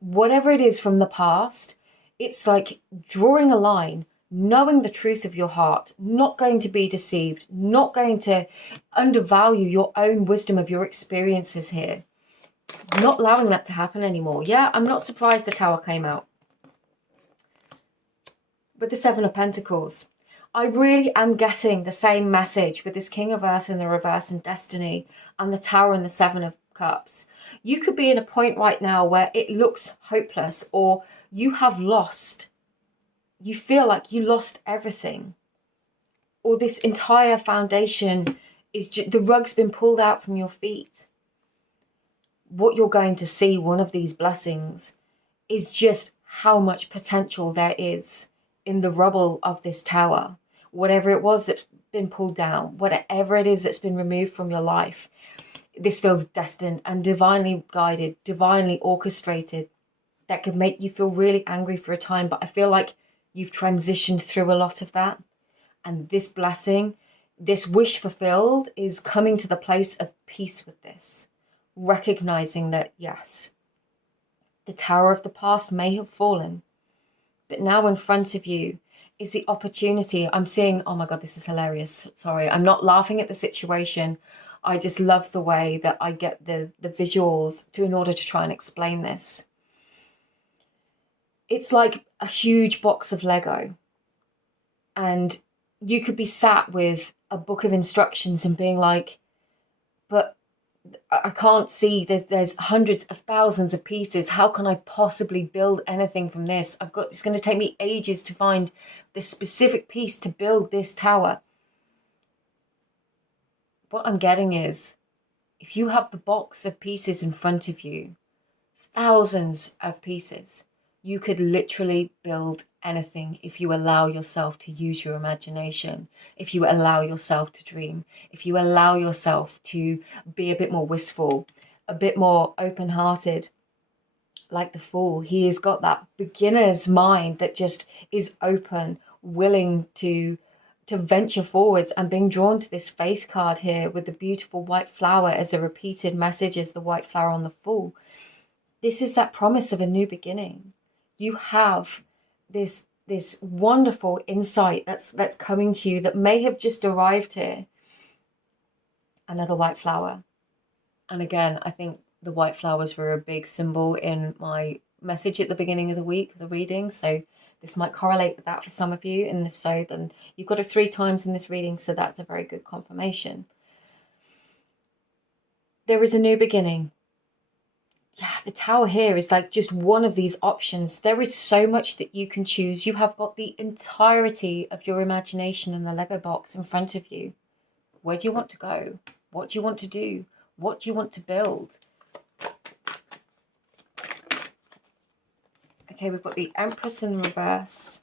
Whatever it is from the past, it's like drawing a line, knowing the truth of your heart, not going to be deceived, not going to undervalue your own wisdom of your experiences here. Not allowing that to happen anymore. Yeah, I'm not surprised the Tower came out. With the Seven of Pentacles, I really am getting the same message with this King of Earth in the reverse and Destiny and the Tower and the Seven of Cups. You could be in a point right now where it looks hopeless, or you have lost. You feel like you lost everything, or this entire foundation is the rug's been pulled out from your feet. What you're going to see, one of these blessings, is just how much potential there is in the rubble of this tower. Whatever it was that's been pulled down, whatever it is that's been removed from your life, this feels destined and divinely guided, divinely orchestrated. That could make you feel really angry for a time, but I feel like you've transitioned through a lot of that. And this blessing, this wish fulfilled, is coming to the place of peace with this. Recognizing that, yes, the tower of the past may have fallen, but now in front of you is the opportunity. I'm seeing, oh my God, this is hilarious. Sorry, I'm not laughing at the situation. I just love the way that I get the visuals in order to try and explain this. It's like a huge box of Lego, and you could be sat with a book of instructions and being like, but I can't see that there's hundreds of thousands of pieces. How can I possibly build anything from this? It's going to take me ages to find this specific piece to build this tower. What I'm getting is, if you have the box of pieces in front of you, thousands of pieces, you could literally build anything if you allow yourself to use your imagination, if you allow yourself to dream, if you allow yourself to be a bit more wistful, a bit more open-hearted. Like the Fool, he has got that beginner's mind that just is open, willing to venture forwards, and being drawn to this faith card here with the beautiful white flower as a repeated message as the white flower on the Fool. This is that promise of a new beginning. You have this wonderful insight that's coming to you that may have just arrived here. Another white flower. And again, I think the white flowers were a big symbol in my message at the beginning of the week, the reading. So this might correlate with that for some of you. And if so, then you've got it 3 times in this reading. So that's a very good confirmation. There is a new beginning. Yeah, the tower here is like just one of these options. There is so much that you can choose. You have got the entirety of your imagination in the Lego box in front of you. Where do you want to go? What do you want to do? What do you want to build? Okay, we've got the Empress in reverse,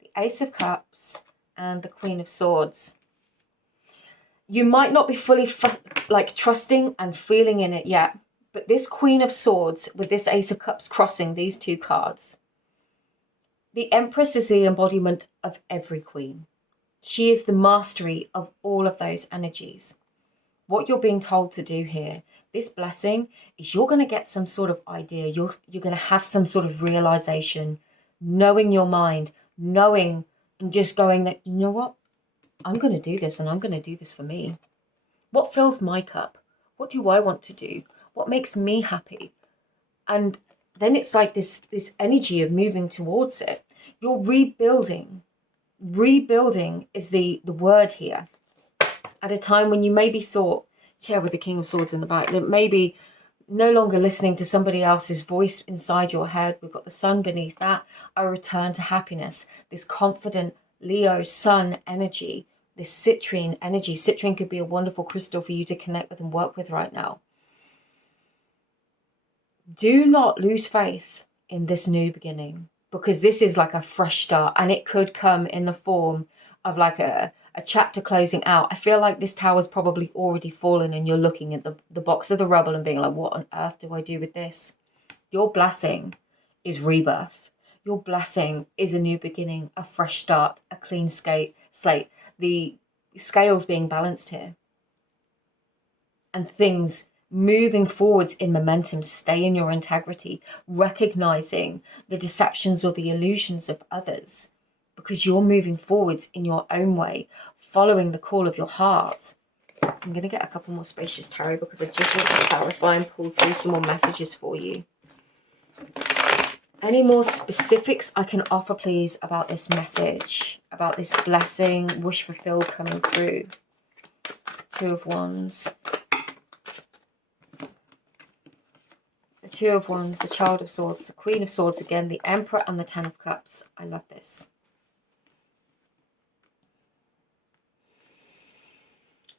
the Ace of Cups, and the Queen of Swords. You might not be fully trusting and feeling in it yet, but this Queen of Swords with this Ace of Cups crossing these 2 cards, the Empress is the embodiment of every queen. She is the mastery of all of those energies. What you're being told to do here, this blessing, is you're going to get some sort of idea. You're going to have some sort of realization, knowing your mind, knowing and just going that, you know what, I'm going to do this, and I'm going to do this for me. What fills my cup? What do I want to do? What makes me happy? And then it's like this energy of moving towards it. You're rebuilding. Rebuilding is the word here. At a time when you maybe thought, yeah, with the King of Swords in the back, that maybe no longer listening to somebody else's voice inside your head. We've got the sun beneath that, a return to happiness, this confident Leo sun energy, this citrine energy. Citrine could be a wonderful crystal for you to connect with and work with right now. Do not lose faith in this new beginning, because this is like a fresh start, and it could come in the form of like a chapter closing out. I feel like this tower's probably already fallen, and you're looking at the box of the rubble and being like, what on earth do I do with this? Your blessing is rebirth. Your blessing is a new beginning, a fresh start, a clean slate. The scales being balanced here. And things moving forwards in momentum. Stay in your integrity, recognizing the deceptions or the illusions of others, because you're moving forwards in your own way, following the call of your heart. I'm going to get a couple more spacious tarot because I just want to clarify and pull through some more messages for you. Any more specifics I can offer, please, about this message, about this blessing, wish fulfilled coming through? 2 of Wands. The 2 of Wands, the Child of Swords, the Queen of Swords again, the Emperor, and the 10 of Cups. I love this.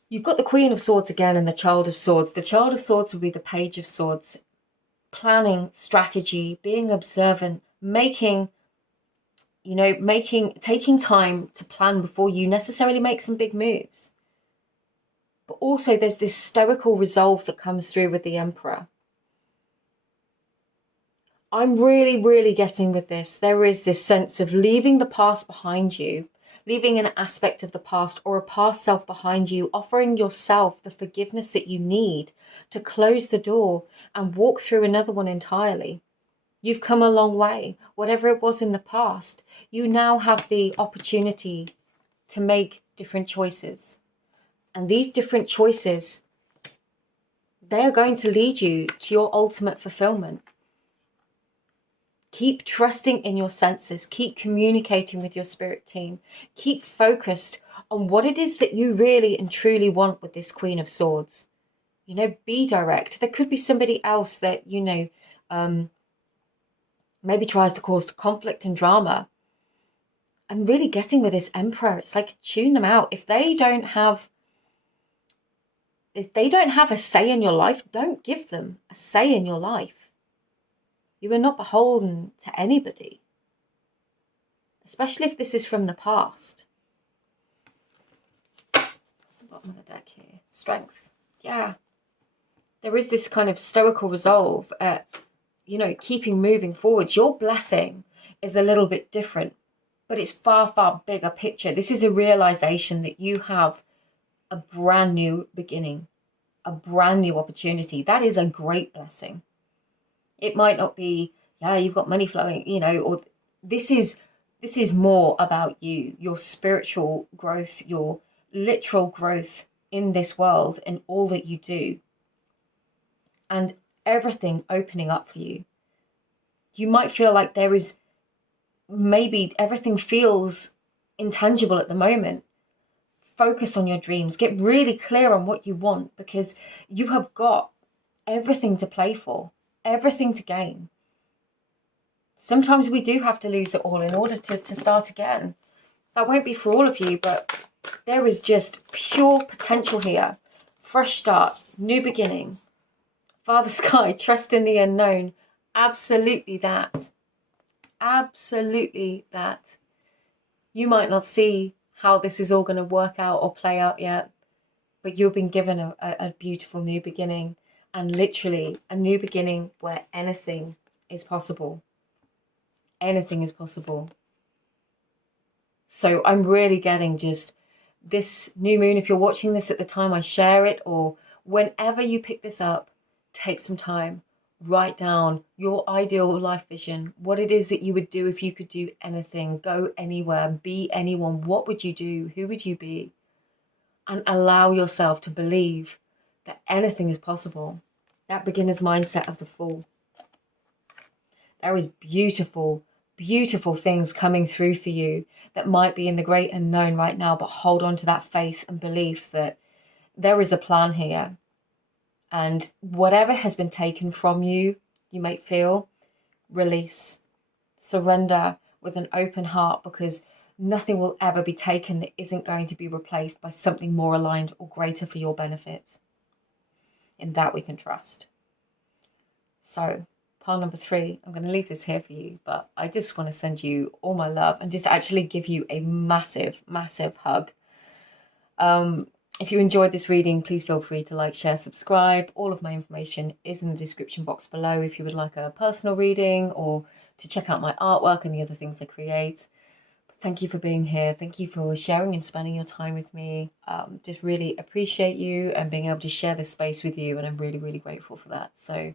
You've got the Queen of Swords again and the Child of Swords. The Child of Swords will be the Page of Swords. Planning, strategy, being observant, taking time to plan before you necessarily make some big moves. But also there's this stoical resolve that comes through with the Emperor. I'm really, really getting with this. There is this sense of leaving the past behind you, leaving an aspect of the past or a past self behind you, offering yourself the forgiveness that you need to close the door and walk through another one entirely. You've come a long way. Whatever it was in the past, you now have the opportunity to make different choices. And these different choices, they are going to lead you to your ultimate fulfillment. Keep trusting in your senses. Keep communicating with your spirit team. Keep focused on what it is that you really and truly want with this Queen of Swords. You know, be direct. There could be somebody else that, maybe tries to cause conflict and drama. And really getting with this Emperor, it's like, tune them out. If they don't have a say in your life, don't give them a say in your life. You are not beholden to anybody, especially if this is from the past. What's the bottom of the deck here? Strength. Yeah. There is this kind of stoical resolve at, keeping moving forwards. Your blessing is a little bit different, but it's far, far bigger picture. This is a realization that you have a brand new beginning, a brand new opportunity. That is a great blessing. It might not be, you've got money flowing, or this is more about you, your spiritual growth, your literal growth in this world and all that you do, and everything opening up for you. You might feel like there is, maybe everything feels intangible at the moment. Focus on your dreams. Get really clear on what you want, because you have got everything to play for, everything to gain. Sometimes we do have to lose it all in order to start again. That won't be for all of you, but there is just pure potential here. Fresh start, new beginning. Father Sky, trust in the unknown. Absolutely that. Absolutely that. You might not see how this is all going to work out or play out yet, but you've been given a beautiful new beginning, and literally a new beginning where anything is possible. Anything is possible. So I'm really getting just this new moon. If you're watching this at the time I share it, or whenever you pick this up, take some time, write down your ideal life vision, what it is that you would do if you could do anything, go anywhere, be anyone. What would you do? Who would you be? And allow yourself to believe that anything is possible. That beginner's mindset of the Fool. There is beautiful, beautiful things coming through for you that might be in the great unknown right now, but hold on to that faith and belief that there is a plan here. And whatever has been taken from you, you might feel, release, surrender with an open heart, because nothing will ever be taken that isn't going to be replaced by something more aligned or greater for your benefit. In that we can trust. So, pile number 3, I'm going to leave this here for you, but I just want to send you all my love and just actually give you a massive, massive hug. If you enjoyed this reading, please feel free to like, share, subscribe. All of my information is in the description box below if you would like a personal reading or to check out my artwork and the other things I create. But thank you for being here. Thank you for sharing and spending your time with me. Just really appreciate you and being able to share this space with you, and I'm really, really grateful for that. So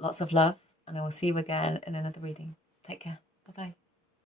lots of love, and I will see you again in another reading. Take care. Bye-bye.